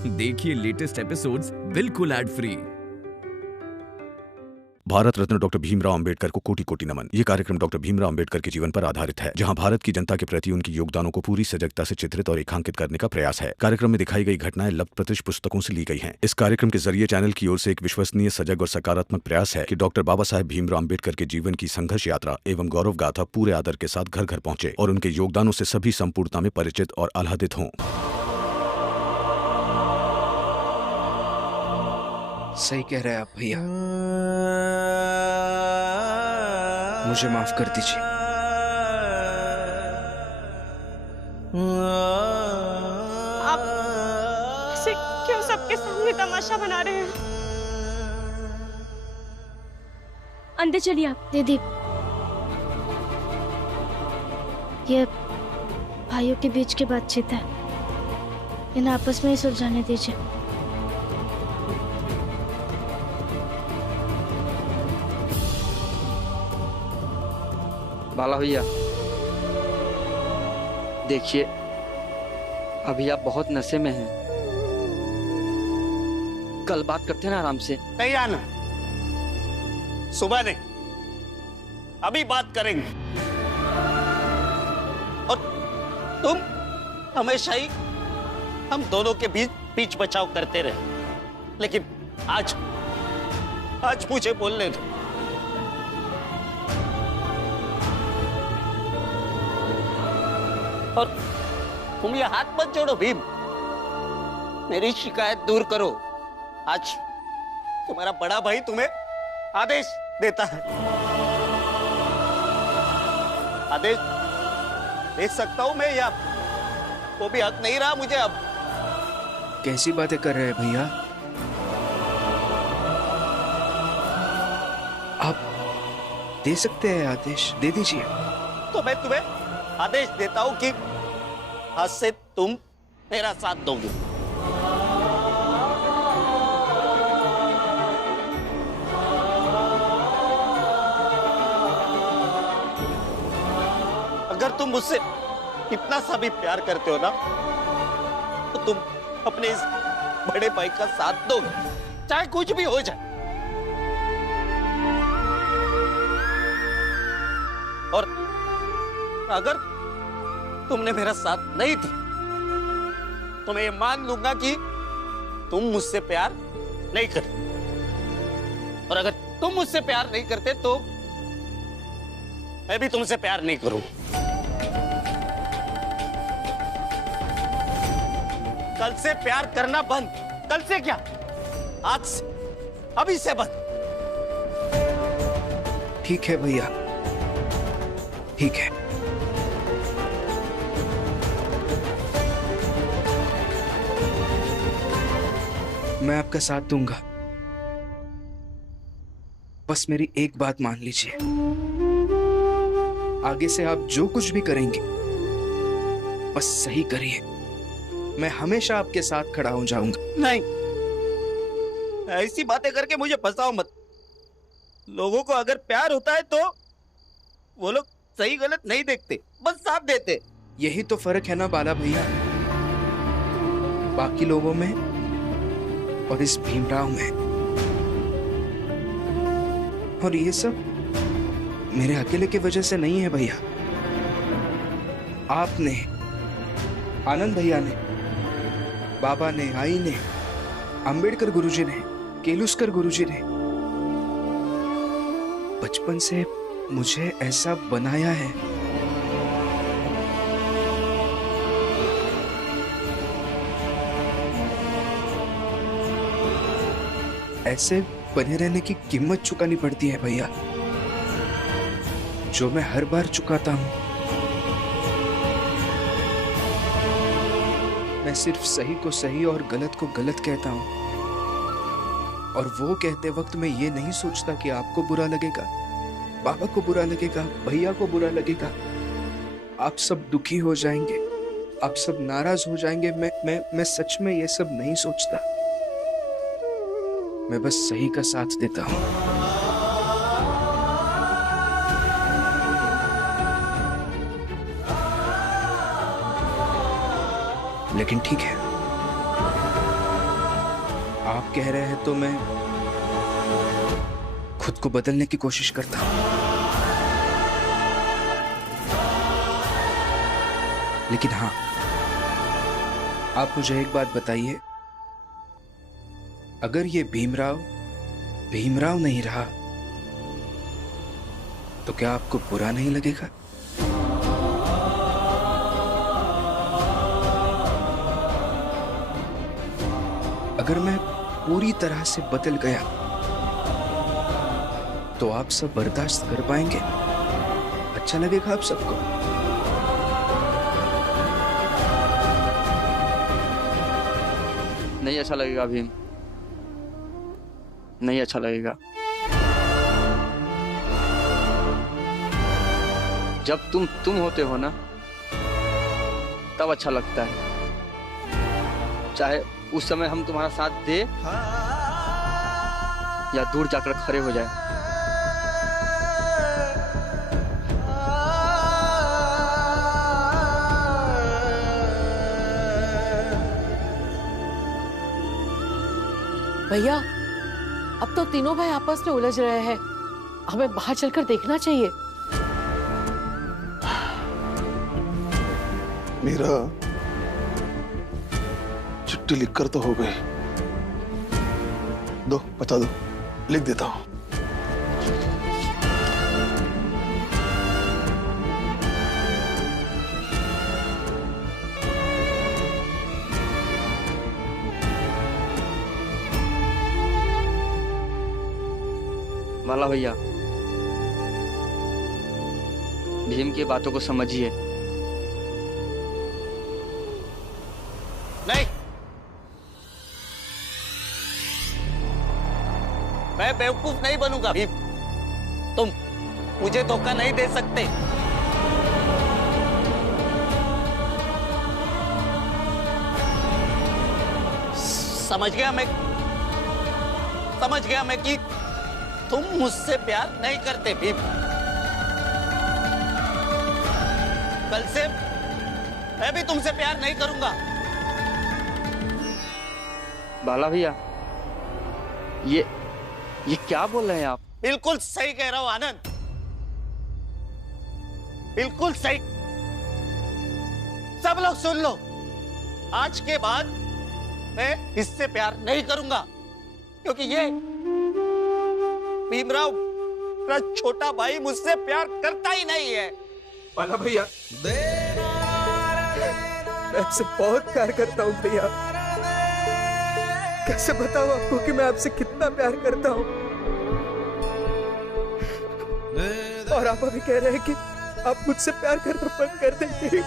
देखिए latest episodes बिल्कुल ad free. Bharat Ratna doctor Bhimrao Ambedkar को कोटि कोटि नमन। ये कार्यक्रम डॉक्टर भीमराव अंबेडकर के जीवन पर आधारित है, जहां भारत की जनता के प्रति उनकी योगदानों को पूरी सजगता से चित्रित और रेखांकित करने का प्रयास है। कार्यक्रम में दिखाई गई घटनाएं लब्ध प्रतिष्ठ पुस्तकों से ली गई हैं। इस कार्यक्रम के जरिए चैनल की ओर से एक विश्वसनीय, सजग और सकारात्मक प्रयास है कि डॉक्टर बाबा साहेब भीमराव अंबेडकर के जीवन की संघर्ष यात्रा एवं गौरव गाथा पूरे आदर के साथ घर घर पहुंचे और उनके योगदानों से सभी संपूर्णता में परिचित और आह्लादित हों। सही कह रहे हैं आप भैया, मुझे माफ कर दीजिए। आप ऐसे क्यों सबके सामने तमाशा बना रहे हैं? अंदर चलिए आप। दीदी, ये भाइयों के बीच की बातचीत है, इन्हें आपस में ही सुलझाने दीजिए। बाला भैया देखिए, अभी आप बहुत नशे में हैं। कल बात करते हैं ना आराम से। नहीं आना, सुबह नहीं, अभी बात करेंगे। और तुम हमेशा ही हम दोनों के बीच बीच बचाव करते रहे, लेकिन आज मुझे बोलने दो। और तुम ये हाथ मत जोड़ो भीम, मेरी शिकायत दूर करो। आज तुम्हारा बड़ा भाई तुम्हें आदेश देता है। आदेश दे सकता हूं मैं, या वो भी हक नहीं रहा मुझे अब। कैसी बातें कर रहे हैं भैया आप? दे सकते हैं आदेश, दे दीजिए। तो मैं तुम्हें आदेश देता हूं कि आज से तुम मेरा साथ दोगे। अगर तुम मुझसे इतना सा भी प्यार करते हो ना, तो तुम अपने इस बड़े भाई का साथ दोगे, चाहे कुछ भी हो जाए। और अगर तुमने मेरा साथ नहीं दी तो मैं ये मान लूंगा कि तुम मुझसे प्यार नहीं करते, और अगर तुम मुझसे प्यार नहीं करते तो मैं भी तुमसे प्यार नहीं करूं। कल से प्यार करना बंद। कल से क्या, आज से, अभी से बंद। ठीक है भैया, ठीक है। मैं आपका साथ दूंगा, बस मेरी एक बात मान लीजिए। आगे से आप जो कुछ भी करेंगे बस सही करिए। मैं हमेशा आपके साथ खड़ा हो जाऊंगा। नहीं, ऐसी बातें करके मुझे फंसाओ मत। लोगों को अगर प्यार होता है तो वो लोग सही गलत नहीं देखते, बस साथ देते। यही तो फर्क है ना बाला भैया, बाकी लोगों में और इस भीमराव में। और ये सब मेरे अकेले की वजह से नहीं है भैया। आपने, आनंद भैया ने, बाबा ने, आई ने, अंबेडकर गुरुजी ने, केलुस्कर गुरुजी ने बचपन से मुझे ऐसा बनाया है। ऐसे बने रहने की कीमत चुकानी पड़ती है भैया, जो मैं हर बार चुकाता हूं। मैं सिर्फ सही को सही और गलत को गलत कहता हूं, और वो कहते वक्त मैं ये नहीं सोचता कि आपको बुरा लगेगा, बाबा को बुरा लगेगा, भैया को बुरा लगेगा, आप सब दुखी हो जाएंगे, आप सब नाराज हो जाएंगे। मैं सच में ये सब नहीं सोचता। मैं बस सही का साथ देता हूं। लेकिन ठीक है, आप कह रहे हैं तो मैं खुद को बदलने की कोशिश करता हूं, लेकिन हाँ, आप मुझे एक बात बताइए, अगर ये भीमराव नहीं रहा तो क्या आपको बुरा नहीं लगेगा? अगर मैं पूरी तरह से बदल गया तो आप सब बर्दाश्त कर पाएंगे? अच्छा लगेगा आप सबको? नहीं अच्छा लगेगा भीम, नहीं अच्छा लगेगा। जब तुम होते हो ना, तब अच्छा लगता है। चाहे उस समय हम तुम्हारा साथ दे या दूर जाकर खड़े हो जाए। भैया, अब तो तीनों भाई आपस में उलझ रहे हैं, हमें बाहर चलकर देखना चाहिए। मीरा, चिट्ठी लिखकर तो हो गई, दो बता दो, लिख देता हूं। माला भैया, भीम की बातों को समझिए। नहीं, मैं बेवकूफ नहीं बनूंगा भीम। तुम मुझे धोखा नहीं दे सकते। समझ गया मैं कि तुम मुझसे प्यार नहीं करते भीम। कल से मैं भी तुमसे प्यार नहीं करूंगा। बाला भैया, ये क्या बोल रहे हैं आप? बिल्कुल सही कह रहा हूं आनंद, बिल्कुल सही। सब लोग सुन लो, आज के बाद मैं इससे प्यार नहीं करूंगा, क्योंकि ये भीमराव का छोटा भाई मुझसे प्यार करता ही नहीं है। बाला भैया, मैं आपसे बहुत प्यार करता हूँ भैया। कैसे बताऊं आपको कि मैं आपसे कितना प्यार करता हूँ। और आप अभी कह रहे हैं कि आप मुझसे प्यार करना बंद कर देंगे,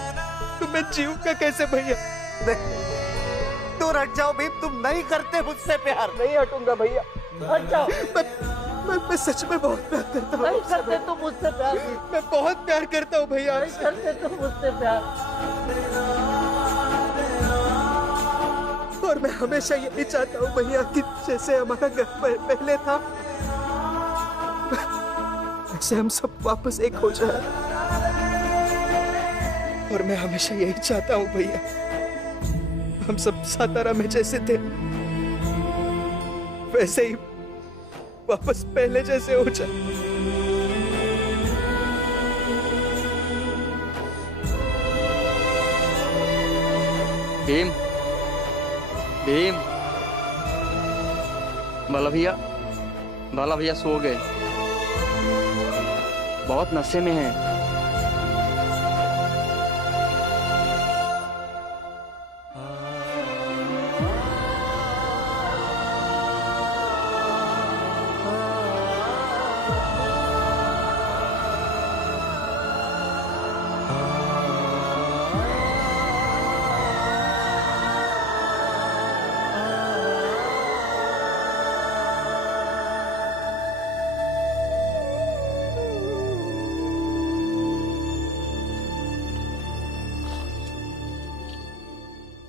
तो मैं जीऊंगा कैसे भैया? दूर हट जाओ भीम, तुम नहीं करते मुझसे प्यार। नहीं हटूंगा भैया, हट जाओ। मैं सच में बहुत प्यार करता हूँ। नहीं करते तुम मुझसे प्यार। मैं बहुत प्यार करता हूँ भैया। नहीं करते तुम मुझसे प्यार। और मैं हमेशा यही चाहता हूँ भैया कि जैसे हमारा घर पहले था, वैसे हम सब वापस एक हो जाए। और मैं हमेशा यही चाहता हूँ भैया, हम सब सातारा में जैसे थे वैसे ही वापस पहले जैसे हो जाए। भीम, बाला भैया सो गए, बहुत नशे में हैं।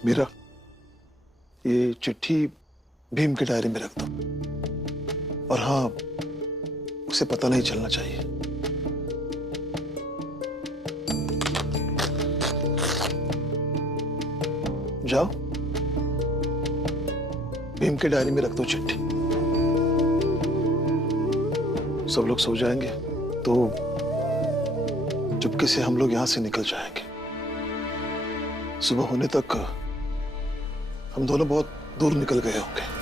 मीरा, ये चिट्ठी भीम की डायरी में रख दो। और हाँ, उसे पता नहीं चलना चाहिए। जाओ। भीम की डायरी में रख दो चिट्ठी। सब लोग सो जाएंगे तो चुपके से हम लोग यहां से निकल जाएंगे। सुबह होने तक हम दोनों बहुत दूर निकल गए होंगे।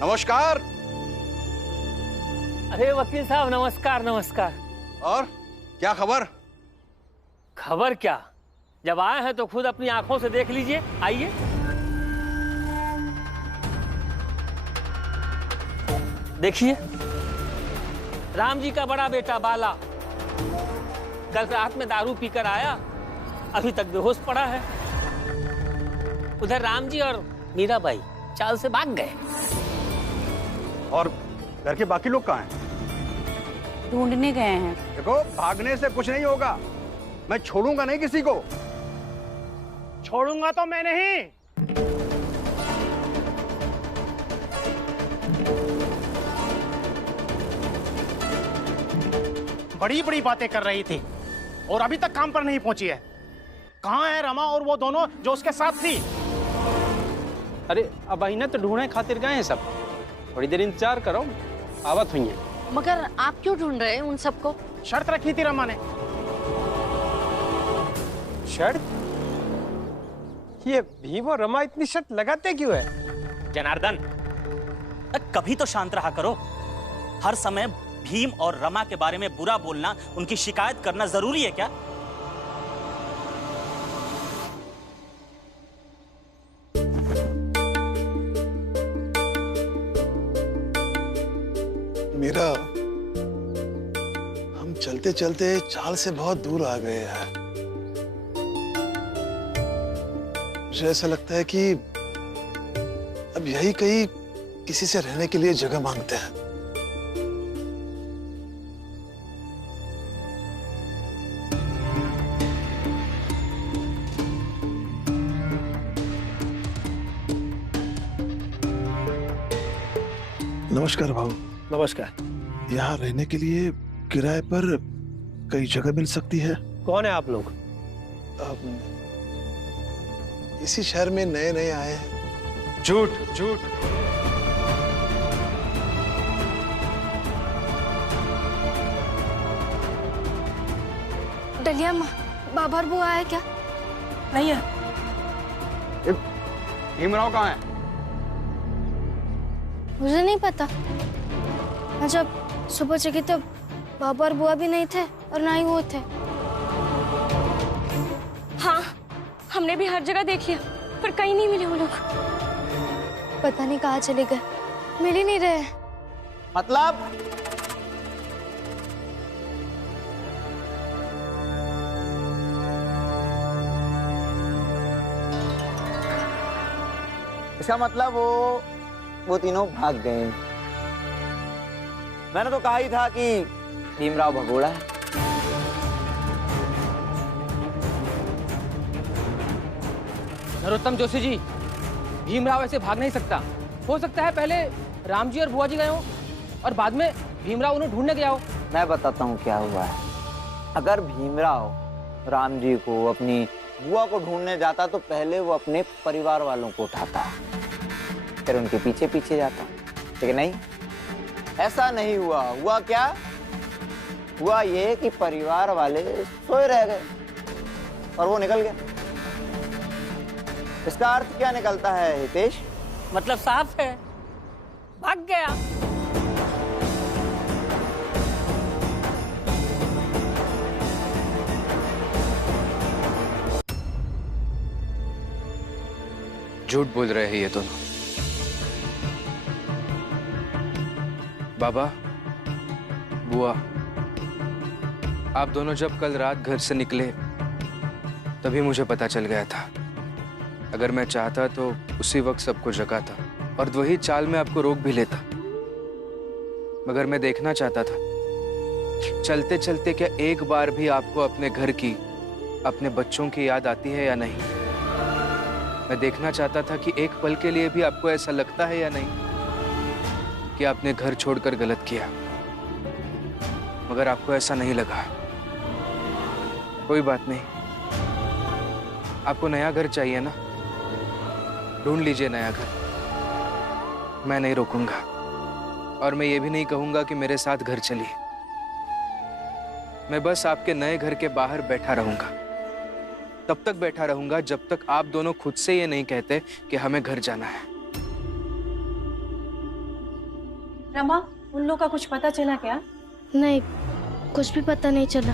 नमस्कार। अरे वकील साहब नमस्कार नमस्कार। और क्या खबर? खबर क्या, जब आए हैं तो खुद अपनी आंखों से देख लीजिए। आइए। देखिए, राम जी का बड़ा बेटा बाला कल रात में दारू पीकर आया, अभी तक बेहोश पड़ा है। उधर राम जी और मीराबाई चाल से भाग गए। और घर के बाकी लोग कहाँ हैं? ढूंढने गए हैं। देखो, भागने से कुछ नहीं होगा। मैं छोड़ूंगा नहीं किसी को। छोड़ूंगा तो मैं नहीं। बड़ी बड़ी बातें कर रही थी और अभी तक काम पर नहीं पहुंची है। कहाँ है रमा और वो दोनों जो उसके साथ थी? अरे अब ही ना तो ढूंढने खातिर गए हैं सब। थोड़ी देर इंतजार करो, आवत हुई है। मगर आप क्यों ढूंढ रहे हैं उन सबको? शर्त रखी थी रमा ने। शर्त? ये भीम और रमा इतनी शर्त लगाते क्यों है? जनार्दन, कभी तो शांत रहा करो। हर समय भीम और रमा के बारे में बुरा बोलना, उनकी शिकायत करना जरूरी है क्या? मीरा, हम चलते चलते चाल से बहुत दूर आ गए हैं। मुझे ऐसा लगता है कि अब यही कहीं किसी से रहने के लिए जगह मांगते हैं। नमस्कार भाऊ। नमस्कार। यहाँ रहने के लिए किराए पर कई जगह मिल सकती है। कौन है आप लोग? इसी शहर में नए नए आए हैं। झूठ झूठ। डलिया माँ, बाबर बुआ है क्या? नहीं है। भीमराव कहाँ है? मुझे नहीं पता। मैं जब सुबह जगी तब बाबा और बुआ भी नहीं थे और ना ही वो थे। हाँ, हमने भी हर जगह देख लिया पर कहीं नहीं मिले वो लोग। पता नहीं कहाँ चले गए, मिल ही नहीं रहे। मतलब? इसका मतलब वो तीनों भाग गए। मैंने तो कहा ही था कि भीमराव भगोड़ा है। नरोत्तम जोशी जी, भीमराव ऐसे भाग नहीं सकता। हो सकता है पहले राम जी और बुआ जी गए हो और बाद में भीमराव उन्हें ढूंढने गया हो। मैं बताता हूँ क्या हुआ है। अगर भीमराव राम जी को, अपनी बुआ को ढूंढने जाता तो पहले वो अपने परिवार वालों को उठाता, फिर उनके पीछे पीछे जाता। लेकिन नहीं, ऐसा नहीं हुआ। हुआ क्या? हुआ ये कि परिवार वाले सोए रह गए और वो निकल गए। इसका अर्थ क्या निकलता है हितेश? मतलब साफ है, भाग गया। झूठ बोल रहे हैं ये दोनों। बाबा, बुआ, आप दोनों जब कल रात घर से निकले तभी मुझे पता चल गया था। अगर मैं चाहता तो उसी वक्त सबको जगाता और वही चाल में आपको रोक भी लेता, मगर मैं देखना चाहता था चलते चलते क्या एक बार भी आपको अपने घर की, अपने बच्चों की याद आती है या नहीं? मैं देखना चाहता था कि एक पल के लिए भी आपको ऐसा लगता है या नहीं कि आपने घर छोड़कर गलत किया, मगर आपको ऐसा नहीं लगा। कोई बात नहीं, आपको नया घर चाहिए ना, ढूंढ लीजिए नया घर। मैं नहीं रोकूंगा और मैं ये भी नहीं कहूंगा कि मेरे साथ घर चलिए। मैं बस आपके नए घर के बाहर बैठा रहूंगा, तब तक बैठा रहूंगा जब तक आप दोनों खुद से ये नहीं कहते कि हमें घर जाना है। रमा, उन लोगों का कुछ पता चला क्या? नहीं, कुछ भी पता नहीं चला।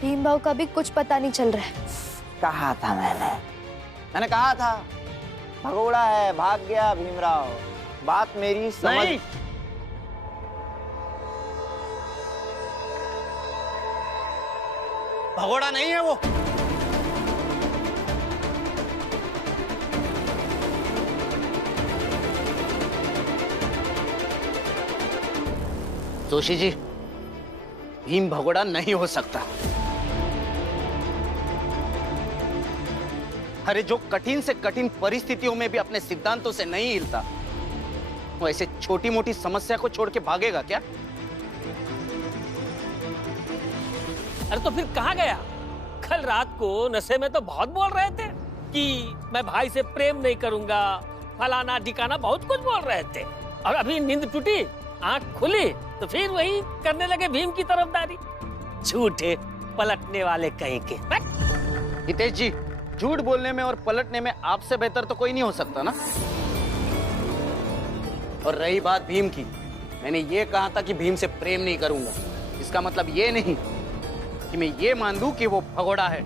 भीम भाऊ का भी कुछ पता नहीं चल रहा है। कहा था मैंने कहा था भगोड़ा है, भाग गया भीमराव। बात मेरी समझ। नहीं। भगोड़ा नहीं है वो। जोशी जी, भीम भगोड़ा नहीं हो सकता। अरे जो कठिन से कठिन परिस्थितियों में भी अपने सिद्धांतों से नहीं हिलता, वो ऐसे छोटी मोटी समस्या को छोड़ के भागेगा क्या? अरे तो फिर कहाँ गया? कल रात को नशे में तो बहुत बोल रहे थे कि मैं भाई से प्रेम नहीं करूंगा, फलाना ठिकाना बहुत कुछ बोल रहे थे। और अभी नींद टूटी, आंख खुली तो फिर वही करने लगे भीम की तरफदारी। झूठे पलटने वाले कहीं के। हितेश जी, झूठ बोलने में और पलटने में आपसे बेहतर तो कोई नहीं हो सकता ना। और रही बात भीम की, मैंने ये कहा था कि भीम से प्रेम नहीं करूंगा। इसका मतलब ये नहीं कि मैं ये मान लूं कि वो भगोड़ा है।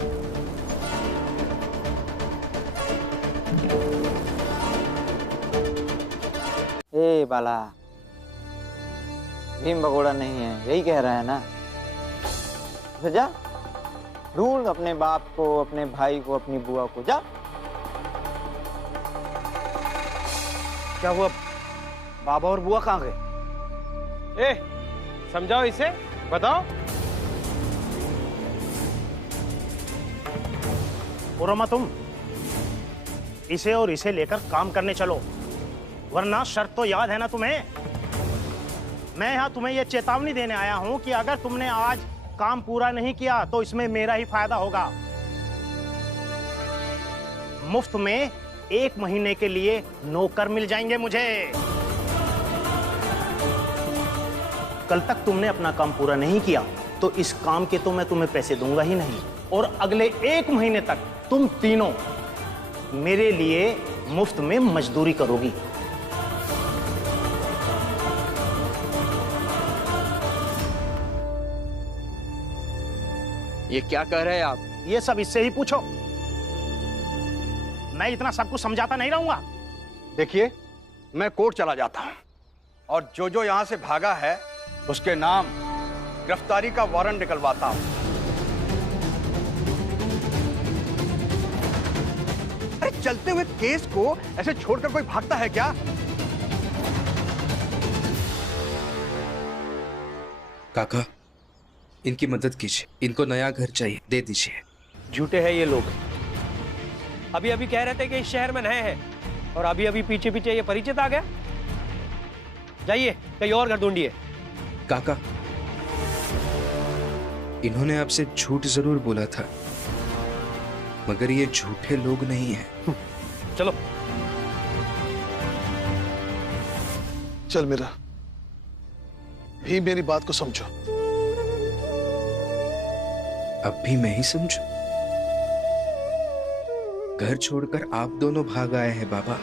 ए बाला, भीम भगोड़ा नहीं है, यही कह रहा है ना? तो जा ढूंढ अपने बाप को, अपने भाई को, अपनी बुआ को। जा। क्या हुआ? बाबा और बुआ कहाँ गए? समझाओ इसे, बताओ। और रमा, तुम इसे और इसे लेकर काम करने चलो, वरना शर्त तो याद है ना तुम्हें? मैं यहाँ तुम्हें यह चेतावनी देने आया हूं कि अगर तुमने आज काम पूरा नहीं किया तो इसमें मेरा ही फायदा होगा। मुफ्त में 1 महीने के लिए नौकर मिल जाएंगे मुझे। कल तक तुमने अपना काम पूरा नहीं किया तो इस काम के तो मैं तुम्हें पैसे दूंगा ही नहीं, और अगले 1 महीने तक तुम तीनों मेरे लिए मुफ्त में मजदूरी करोगी। ये क्या कह रहे हैं आप? ये सब इससे ही पूछो, मैं इतना सब कुछ समझाता नहीं रहूंगा। देखिए, मैं कोर्ट चला जाता हूं और जो यहां से भागा है उसके नाम गिरफ्तारी का वारंट निकलवाता हूं। अरे चलते हुए केस को ऐसे छोड़कर कोई भागता है क्या? काका, इनकी मदद कीजिए, इनको नया घर चाहिए, दे दीजिए। झूठे हैं ये लोग। अभी अभी कह रहे थे कि इस शहर में नए हैं, और अभी अभी पीछे पीछे ये परिचित आ गया। जाइए कहीं और घर ढूंढिए। काका, इन्होंने आपसे झूठ जरूर बोला था, मगर ये झूठे लोग नहीं हैं। चलो चल मेरा भी, मेरी बात को समझो। अब भी मैं ही समझू? घर छोड़कर आप दोनों भाग आए हैं बाबा,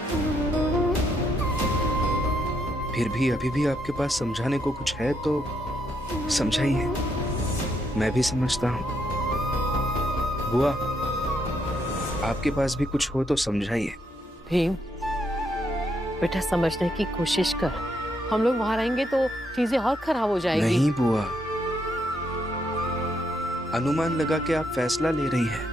फिर भी अभी भी आपके पास समझाने को कुछ है तो समझाइए। मैं भी समझता हूं। बुआ, आपके पास भी कुछ हो तो समझाइए। भीम, बेटा समझने की कोशिश कर। हम लोग वहां रहेंगे तो चीजें और खराब हो जाएगी। नहीं बुआ, अनुमान लगा के आप फैसला ले रही हैं।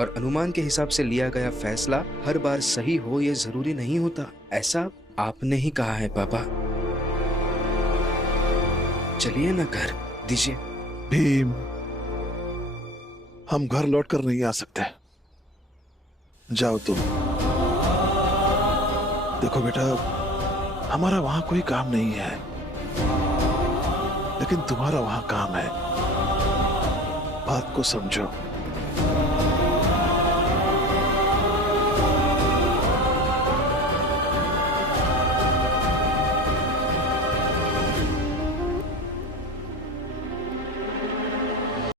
और अनुमान के हिसाब से लिया गया फैसला हर बार सही हो ये जरूरी नहीं होता, ऐसा आपने ही कहा है पापा। चलिए ना घर दीजिए। भीम, हम घर लौटकर नहीं आ सकते। जाओ तुम। देखो बेटा, हमारा वहां कोई काम नहीं है, लेकिन तुम्हारा वहां काम है। बात को समझो।